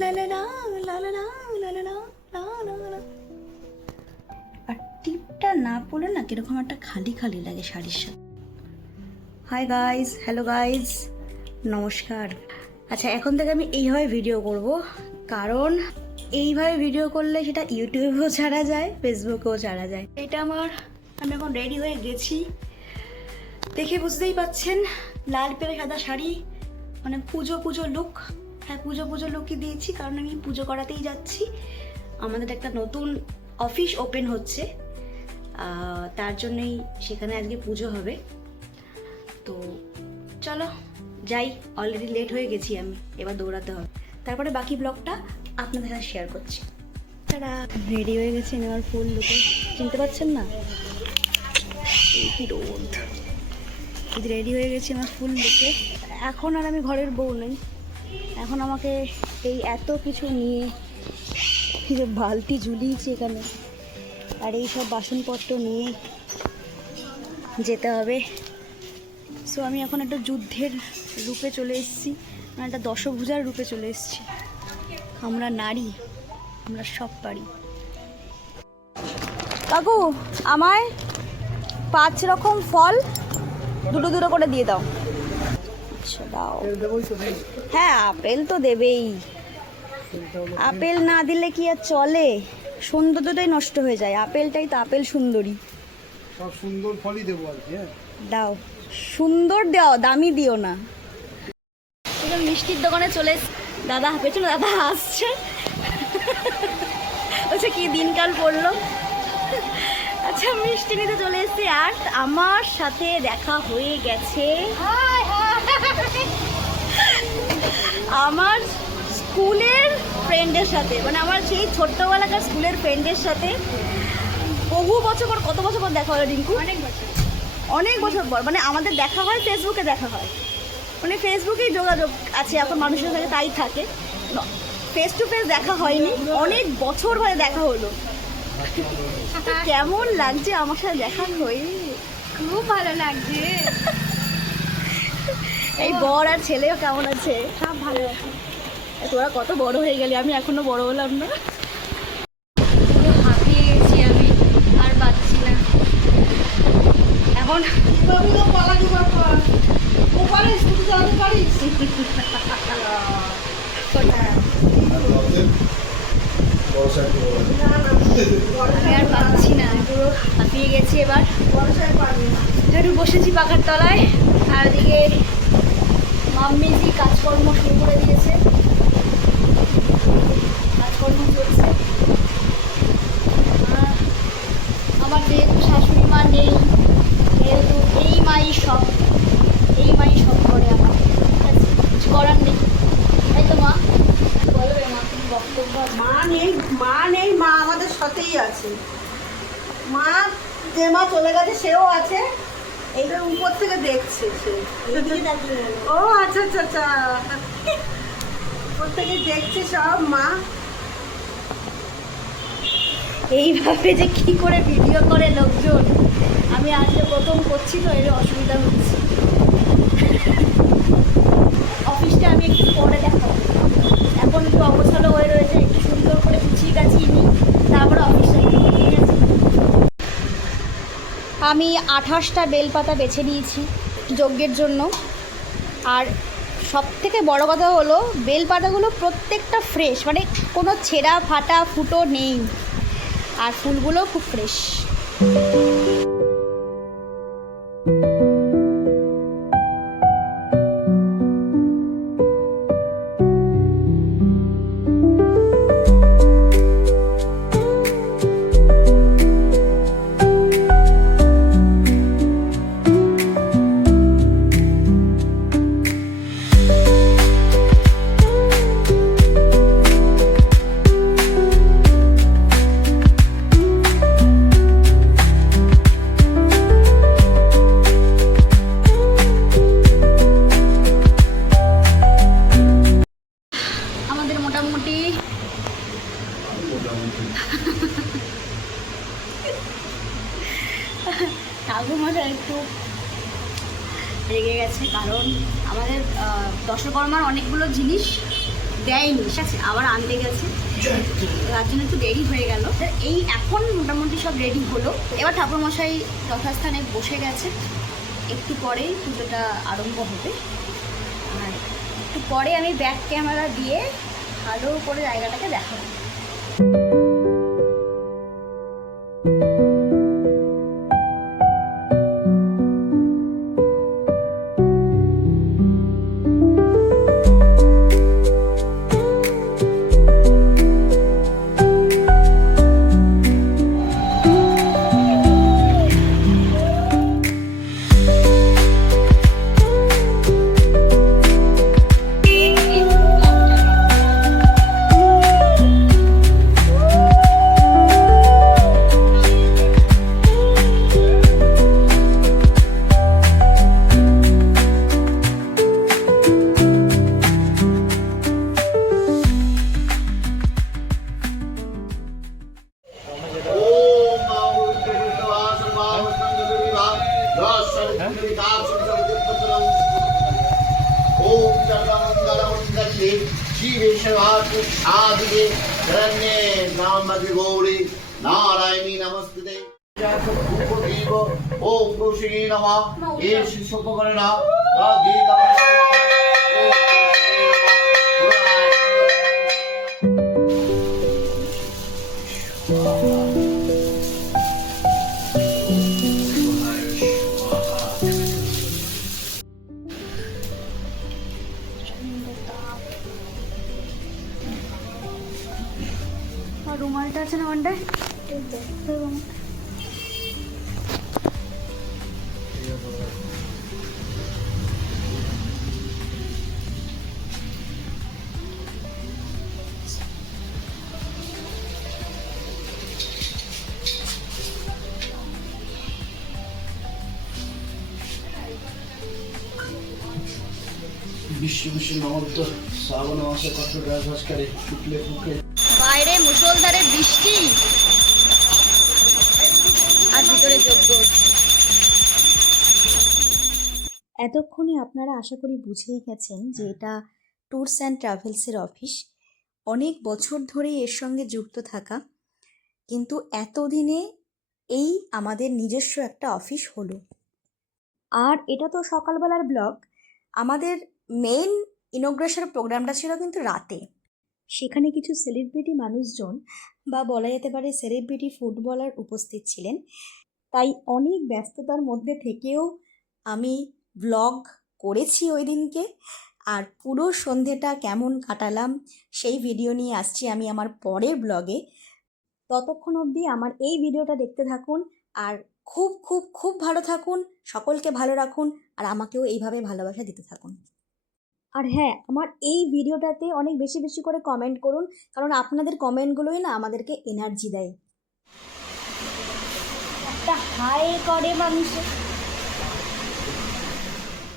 লা লা লা লা লা লা লা লা লা লা লা লা। আর টিপটা না পড়লে না কিরকম একটা খালি খালি লাগে শাড়ির সাথে। হাই গাইজ, হ্যালো গাইজ, নমস্কার। আচ্ছা, এখন থেকে আমি এইভাবে ভিডিও করব, কারণ এইভাবে ভিডিও করলে সেটা ইউটিউবেও ছাড়া যায়, ফেসবুকেও ছাড়া যায়। এটা আমি এখন রেডি হয়ে গেছি, দেখে বুঝতেই পাচ্ছেন, লাল পেরে সাদা শাড়ি, মানে পুজো পুজো লুক। হ্যাঁ, পুজো পুজো লুকই দিয়েছি, কারণ আমি পুজো করাতেই যাচ্ছি। আমাদের একটা নতুন অফিস ওপেন হচ্ছে, তার জন্যই সেখানে আজকে পুজো হবে। তো চলো যাই, অলরেডি লেট হয়ে গেছি আমি, এবার দৌড়াতে হবে। তারপরে বাকি ব্লগটা আপনাদের সাথে শেয়ার করছি। তারা রেডি হয়ে গেছে আমার ফুল লুকে, চিনতে পারছেন না? এই রোদ, রেডি হয়ে গেছি আমার ফুল লুকে। এখন আর আমি ঘরের বউ নেই, এখন আমাকে এই এত কিছু নিয়ে, যে বালতি ঝুলিয়েছি এখানে, আর এই সব বাসনপত্র নিয়ে যেতে হবে। সো আমি এখন একটা যুদ্ধের রূপে চলে এসেছি, মানে একটা দশভুজার রূপে চলে এসেছি। আমরা নারী, আমরা সব পারি। কাকু, আমায় 5 রকম ফল দুটো দুটো করে দিয়ে দাও। আচ্ছা দাও। হ্যাঁ, আপেল তো দেবেই, আপেল না দিলে কি আর চলে? সৌন্দর্যটাই নষ্ট হয়ে যায়, আপেলটাই তো, আপেল সুন্দরী। সব সুন্দর ফলই দেবো আর কি। দাও, সুন্দর দাও, দামি দিও না। মিষ্টির দোকানে চলে দাদা, পেছনে দাদা আসছে, বলছে কি দিনকাল পড়লো। আচ্ছা, মিষ্টি নিতে চলে এসেছি, আর আমার সাথে দেখা হয়ে গেছে আমার স্কুলের ফ্রেন্ডের সাথে, মানে আমার সেই ছোট্টবেলাকার স্কুলের ফ্রেন্ডের সাথে। বহু বছর পর, কত বছর পর দেখা হলো রিঙ্কু? অনেক বছর পর। মানে আমাদের দেখা হয় ফেসবুকে, দেখা হয়, মানে ফেসবুকেই যোগাযোগ আছে এখন মানুষের সাথে, তাই থাকে, ফেস টু ফেস দেখা হয়নি। অনেক বছর ধরে দেখা হলো। কেমন লাগছে আমার সাথে দেখা হয়ে? খুব ভালো লাগছে। এই বর আর ছেলেও কেমন আছে? সব ভালো আছে। তোরা কত বড় হয়ে গেলি, আমি এখনো বড় হলাম না। পুরো হাঁপিয়ে গেছি আমি, আর পাচ্ছি না এখন আমি আর পাচ্ছি না, পুরো হাঁপিয়ে গেছি। এবার একটু বসেছি পাখার তলায়, আর এদিকে মাম্মিজি কাজকর্ম শুরু করে দিয়েছে, কাজকর্ম চলছে। আমার যেহেতু শাশুড়ি মা নেই, যেহেতু এই মাই সব করে আমার, ঠিক আছে, কিছু করার নেই, তাই তো মা? বলো রে মা, তুমি বক্তব্য। মা নেই, মা আমাদের সাথেই আছে। মা, যে মা চলে গেছে সেও আছে, এইটা উপর থেকে দেখছে সে। ও আচ্ছা আচ্ছা আচ্ছা, উপর থেকে দেখছে সব মা। এইভাবে যে কি করে ভিডিও করে লোকজন, আমি আজকে প্রথম করছি, তো এর অসুবিধা হচ্ছে। অফিসটা আমি একটু পরে দেখাবো, এখন একটু অবসর হয়ে রয়েছে, একটু সুন্দর করে গুছিয়ে গাছিয়ে নিই, তারপরে অফিসটা ঠিক আছে। আমি 28টা বেলপাতা বেছে নিয়েছি যজ্ঞের জন্য, আর সব থেকে বড় কথা হলো বেলপাতাগুলো প্রত্যেকটা ফ্রেশ, মানে কোনো ছেঁড়া ফাটা ফুটো নেই, আর ফুলগুলো খুব ফ্রেশ। ঠাকুরমশাই একটু রেগে গেছে, কারণ আমাদের দশকর্মার অনেকগুলো জিনিস দেয়নি, ঠিক আছে, আবার আনতে গেছে, তার জন্য একটু দেরি হয়ে গেল। এই এখন মোটামুটি সব রেডি হলো। এবার ঠাকুরমশাই যথাস্থানে বসে গেছে, একটু পরেই পুজোটা আরম্ভ হবে। আর একটু পরে আমি ব্যাক ক্যামেরা দিয়ে ভালো করে জায়গাটাকে দেখাবো। नारायणी नमस्ते ओम ऋषि नमः ये शिशुपकरणा রুমালটা আছে না ওখানটায়? বিশ্ব নমস্ত শ্রাবণ মাসে কত গাছ ভাস্কারে শুক্লে ফুকে বাইরে মুষলধারে বৃষ্টি আর ভিতরে যজ্ঞ। এতক্ষণে আপনারা আশা করি বুঝেই গেছেন যে এটা ট্যুরস অ্যান্ড ট্রাভেলসের অফিস। অনেক বছর ধরেই এর সঙ্গে যুক্ত থাকা, কিন্তু এতদিনে এই আমাদের নিজস্ব একটা অফিস হলো। আর এটা তো সকালবেলার ব্লগ। আমাদের মেইন ইনোগ্রেশন প্রোগ্রামটা ছিল কিন্তু রাতে। সেখানে কিছু সেলিব্রিটি মানুষজন বা বলা যেতে পারে সেলিব্রিটি ফুটবলার উপস্থিত ছিলেন। তাই অনেক ব্যস্ততার মধ্যে থেকেও আমি ব্লগ করেছি ওই দিনকে। আর পুরো সন্ধেটা কেমন কাটালাম সেই ভিডিও নিয়ে আসছি আমি আমার পরের ব্লগে। ততক্ষণ অবধি আমার এই ভিডিওটা দেখতে থাকুন আর খুব খুব খুব ভালো থাকুন, সকলকে ভালো রাখুন আর আমাকেও এইভাবে ভালোবাসা দিতে থাকুন। আর হ্যাঁ, আমার এই ভিডিওটাতে অনেক বেশি বেশি করে কমেন্ট করুন, কারণ আপনাদের কমেন্টগুলোই না আমাদেরকে এনার্জি দেয়। একটা হাই করে মানুষ।